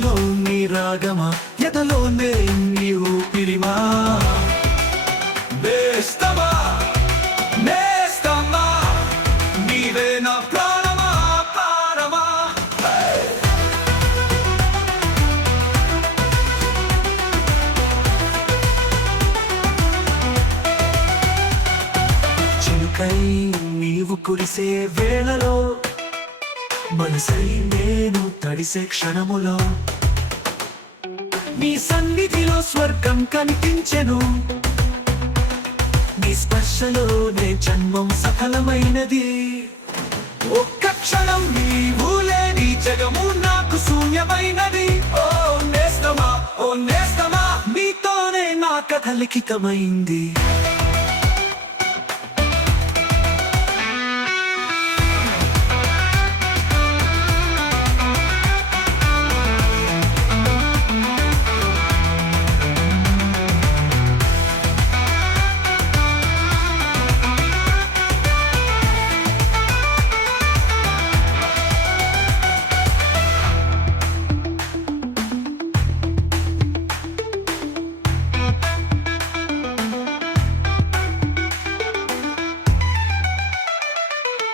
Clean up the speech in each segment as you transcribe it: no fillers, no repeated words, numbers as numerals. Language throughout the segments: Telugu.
హృదయములలో నీ రాగమా ఎదలోనే నీ ఊపిరిమా నేస్తమా నేస్తమా నీవే నా ప్రాణమా ప్రాణమా చినుకై నీవు కురిసే వేళలో మనసై నేను తడిసే క్షణములో నీ సన్నిధిలో స్వర్గం కనిపించెను నీ స్పర్శలోనే జన్మం సఫలమైనది ఒక్క క్షణం నీవు లేని జగము నాకు శూన్యమైనది ఓ నేస్తమా నీతోనే నా కథ లిఖితమైంది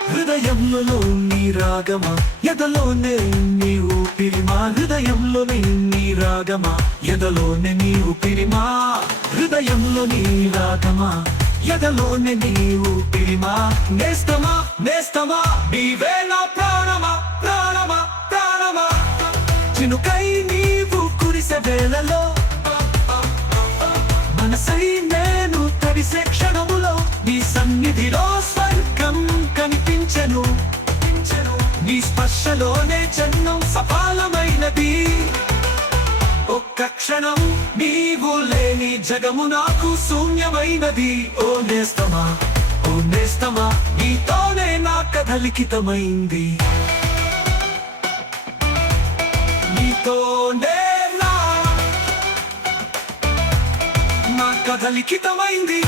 హృదయంలో నీ రాగమా ఎదలోనే నీ ఊపిరిమా హృదయంలో నీ రాగమా ఎదలోనే నీ ఊపిరిమా హృదయంలో నీ రాగమా ఎదలోనే నీ ఊపిరిమా నేస్తమా నీవే నా ప్రాణమా ప్రాణమా ప్రాణమా చినుకై నీవు కురిసే వేళలో మనసై నేను తడిసే క్షణములో నీ సన్నిధిలో స్వర్గం కనిపించెను నీ స్పర్శలోనే జన్మం సఫలమైనది ఒక్క క్షణం నీవు లేని జగము నాకు శూన్యమైనది ఓ నేస్తమా నీతోనే నా కథ లిఖితమైంది నీతోనే నా కథ లిఖితమైంది